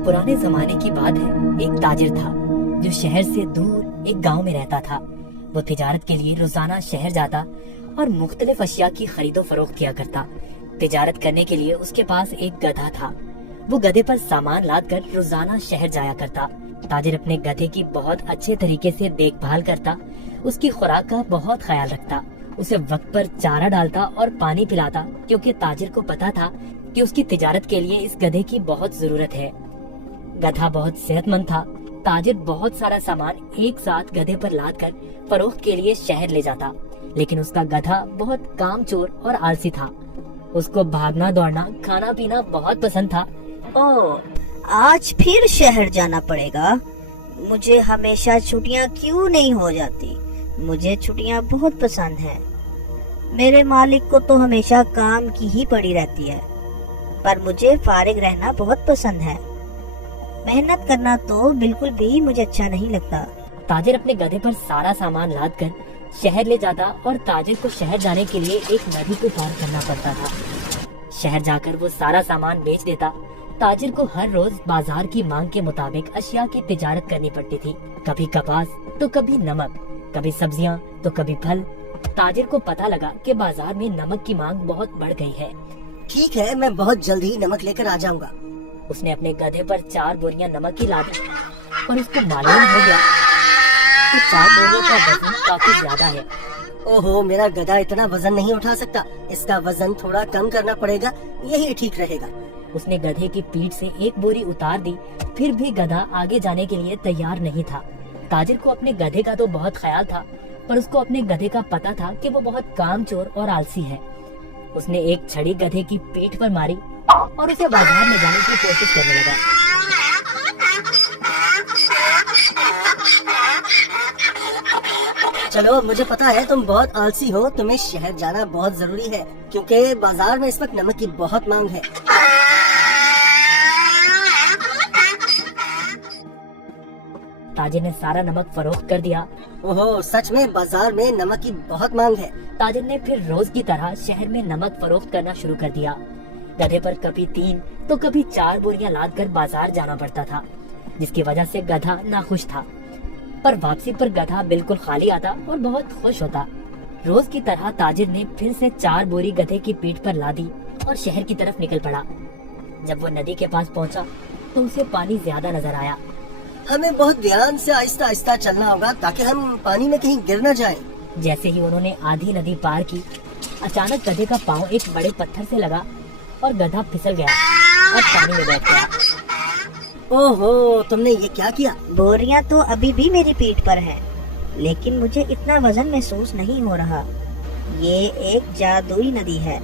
पुराने जमाने की बात है। एक ताजिर था जो शहर से दूर एक गांव में रहता था। वो तिजारत के लिए रोजाना शहर जाता और मुख्तलिफ अशिया की खरीदो फरोख्त किया करता। तिजारत करने के लिए उसके पास एक गधा था। वो गधे पर सामान लाद कर रोजाना शहर जाया करता। ताजिर अपने गधे की बहुत अच्छे तरीके से देखभाल करता, उसकी खुराक का बहुत ख्याल रखता, उसे वक्त पर चारा डालता और पानी पिलाता, क्योंकि ताजिर को पता था कि उसकी तिजारत के लिए इस गधे की बहुत जरूरत है। गधा बहुत सेहतमंद था। ताजिर बहुत सारा सामान एक साथ गधे पर लाद कर फरोख्त के लिए शहर ले जाता, लेकिन उसका गधा बहुत कामचोर और आलसी था। उसको भागना दौड़ना खाना पीना बहुत पसंद था। ओह, आज फिर शहर जाना पड़ेगा। मुझे हमेशा छुट्टियां क्यों नहीं हो जाती? मुझे छुट्टियां बहुत पसंद हैं। मेरे मालिक को तो हमेशा काम की ही पड़ी रहती है, पर मुझे फारिग रहना बहुत पसंद है। मेहनत करना तो बिल्कुल भी मुझे अच्छा नहीं लगता। ताजिर अपने गधे पर सारा सामान लाद कर शहर ले जाता और ताजिर को शहर जाने के लिए एक नदी को पार करना पड़ता था। शहर जाकर वो सारा सामान बेच देता। ताजिर को हर रोज बाजार की मांग के मुताबिक अशिया की तिजारत करनी पड़ती थी। कभी कपास तो कभी नमक, कभी सब्जियां तो कभी फल। ताजिर को पता लगा कि बाजार में नमक की मांग बहुत बढ़ गई है। ठीक है, मैं बहुत जल्द ही नमक लेकर आ जाऊंगा। उसने अपने गधे पर 4 बोरियां नमक की लादी और उसको मालूम हो गया कि 4 बोरियों का वजन काफी ज्यादा है। ओहो, मेरा गधा इतना वजन नहीं उठा सकता। इसका वजन थोड़ा कम करना पड़ेगा, यही ठीक रहेगा। उसने गधे की पीठ से एक बोरी उतार दी, फिर भी गधा आगे जाने के लिए तैयार नहीं था। ताजिर को अपने गधे का तो बहुत ख्याल था, पर उसको अपने गधे का पता था कि वो बहुत कामचोर और आलसी है। उसने एक छड़ी गधे की पीठ पर मारी और उसे बाजार में जाने की कोशिश करने लगा। चलो, मुझे पता है तुम बहुत आलसी हो। तुम्हें शहर जाना बहुत जरूरी है, क्योंकि बाजार में इस वक्त नमक की बहुत मांग है। ताजिर ने सारा नमक फरोख्त कर दिया। ओहो, सच में बाजार में नमक की बहुत मांग है। ताजिर ने फिर रोज की तरह शहर में नमक फरोख्त करना शुरू कर दिया। गधे पर कभी 3 तो कभी 4 बोरियां लाद कर बाजार जाना पड़ता था, जिसकी वजह से गधा नाखुश था। पर वापसी पर गधा बिल्कुल खाली आता और बहुत खुश होता। रोज की तरह ताजिर ने फिर से 4 बोरी गधे की पीठ पर लादी और शहर की तरफ निकल पड़ा। जब वो नदी के पास पहुंचा तो उसे पानी ज्यादा नजर आया। हमें बहुत ध्यान से आहिस्ता आहिस्ता चलना होगा, ताकि हम पानी में कहीं गिर न जाएं। जैसे ही उन्होंने आधी नदी पार की, अचानक गधे का पाँव एक बड़े पत्थर से लगा और गधा फिसल गया और पानी में बैठ गया। ओहो, तुमने ये क्या किया? बोरियां तो अभी भी मेरी पीठ पर हैं, लेकिन मुझे इतना वजन महसूस नहीं हो रहा। ये एक जादुई नदी है।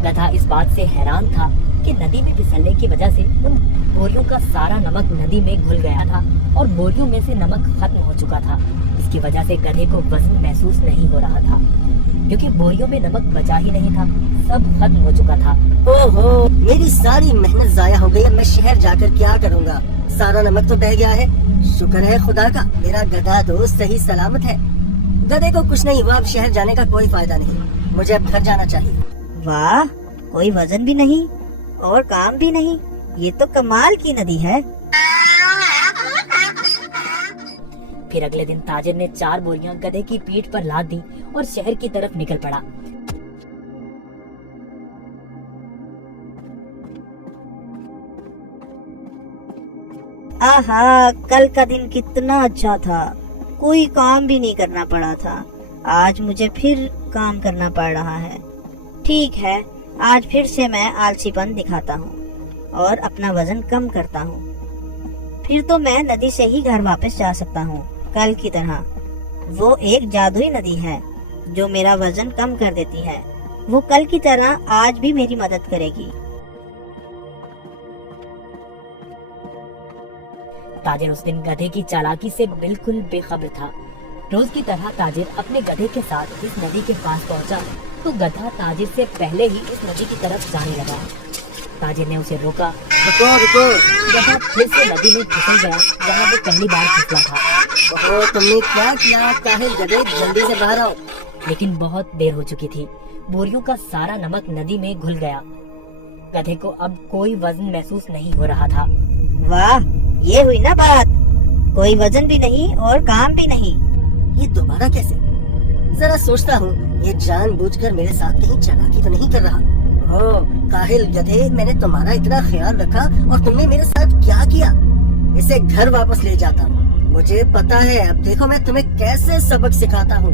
गधा इस बात से हैरान था कि नदी में फिसलने की वजह से उन बोरियों का सारा नमक नदी में घुल गया था और बोरियों में से नमक खत्म हो चुका था। इसकी वजह से गधे को वजन महसूस नहीं हो रहा था, क्योंकि बोरियों में नमक बचा ही नहीं था, सब खत्म हो चुका था। ओहो, मेरी सारी मेहनत जाया हो गई। मैं शहर जाकर क्या करूँगा? सारा नमक तो बह गया है। शुक्र है खुदा का, मेरा गधा दोस्त सही सलामत है। गधे को कुछ नहीं हुआ। अब शहर जाने का कोई फायदा नहीं। मुझे अब घर जाना चाहिए। वाह, कोई वजन भी नहीं और काम भी नहीं। ये तो कमाल की नदी है। फिर अगले दिन ताजिर ने 4 बोरियां गधे की पीठ पर लाद दी और शहर की तरफ निकल पड़ा। आहा, कल का दिन कितना अच्छा था। कोई काम भी नहीं करना पड़ा था। आज मुझे फिर काम करना पड़ रहा है। ठीक है, आज फिर से मैं आलसीपन दिखाता हूँ और अपना वजन कम करता हूँ। फिर तो मैं नदी से ही घर वापस जा सकता हूँ, कल की तरह। वो एक जादुई नदी है जो मेरा वजन कम कर देती है। वो कल की तरह आज भी मेरी मदद करेगी। ताजिर उस दिन गधे की चालाकी से बिल्कुल बेखबर था। रोज की तरह ताजिर अपने गधे के साथ इस नदी के पास पहुंचा तो गधा ताजिर से पहले ही इस नदी की तरफ जाने लगा। ताजिर ने उसे रोका। रुको रुको। गधा फिर से नदी में फिसल गया जहाँ वो पहली बार फिसला था। ओहो, तुमने क्या किया? काहे गधे, जल्दी से बाहर आओ। लेकिन बहुत देर हो चुकी थी। बोरियों का सारा नमक नदी में घुल गया। गधे को अब कोई वजन महसूस नहीं हो रहा था। वाह, ये हुई ना बात। कोई वजन भी नहीं और काम भी नहीं। ये दोबारा कैसे? जरा सोचता हूँ, ये जानबूझकर मेरे साथ कहीं चालाकी तो नहीं कर रहा। ओ काहिल गधे, मैंने तुम्हारा इतना ख्याल रखा और तुमने मेरे साथ क्या किया? इसे घर वापस ले जाता हूँ। मुझे पता है, अब देखो मैं तुम्हें कैसे सबक सिखाता हूँ।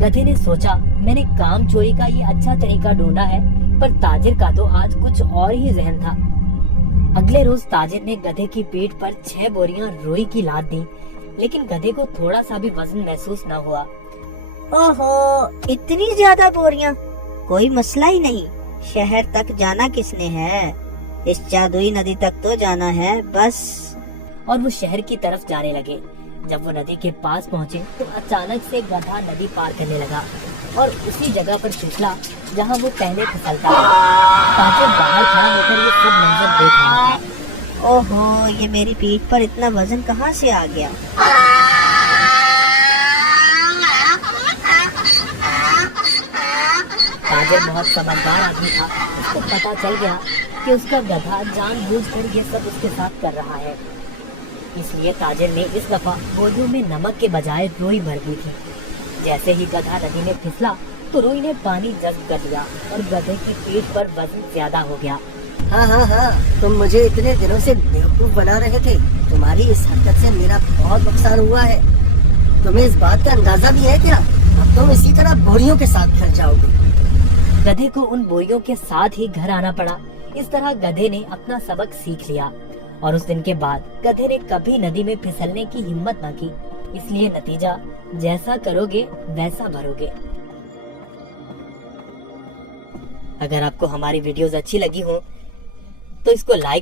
गधे ने सोचा, मैंने काम चोरी का ये अच्छा तरीका ढूंढा है, पर ताजिर का तो आज कुछ और ही जहन था। अगले रोज ताजिर ने गधे की पीठ पर 6 बोरियां रुई की लाद दी, लेकिन गधे को थोड़ा सा भी वजन महसूस न हुआ। ओहो, इतनी ज्यादा बोरियां? कोई मसला ही नहीं। शहर तक जाना किसने है? इस जादुई नदी तक तो जाना है बस। और वो शहर की तरफ जाने लगे। जब वो नदी के पास पहुँचे तो अचानक से गधा नदी पार करने लगा और उसी जगह पर फिसला जहाँ वो पहले फिसलता था। ताजिर बाहर खड़ा होकर ये सब मंजर देख रहा था। ओहो, ये मेरी पीठ पर इतना वजन कहाँ से आ गया? ताजिर बहुत समझदार आदमी था। उसको पता चल गया कि उसका गधा जानबूझकर ये सब उसके साथ कर रहा है। इसलिए ताजिर ने इस दफा बोरियों में नमक के बजाय रुई भर दी थी। जैसे ही गधा नदी में फिसला तो रुई ने पानी जब्त कर लिया और गधे की पीठ पर वजन ज्यादा हो गया। हाँ, तुम मुझे इतने दिनों से बेवकूफ बना रहे थे। तुम्हारी इस हरकत से मेरा बहुत नुकसान हुआ है। तुम्हें इस बात का अंदाजा भी है क्या? अब तुम इसी तरह बोरियों के साथ घर जाओगे। गधे को उन बोरियों के साथ ही घर आना पड़ा। इस तरह गधे ने अपना सबक सीख लिया और उस दिन के बाद गधे ने कभी नदी में फिसलने की हिम्मत न की। इसलिए नतीजा, जैसा करोगे वैसा भरोगे। अगर आपको हमारी वीडियोस अच्छी लगी हो तो इसको लाइक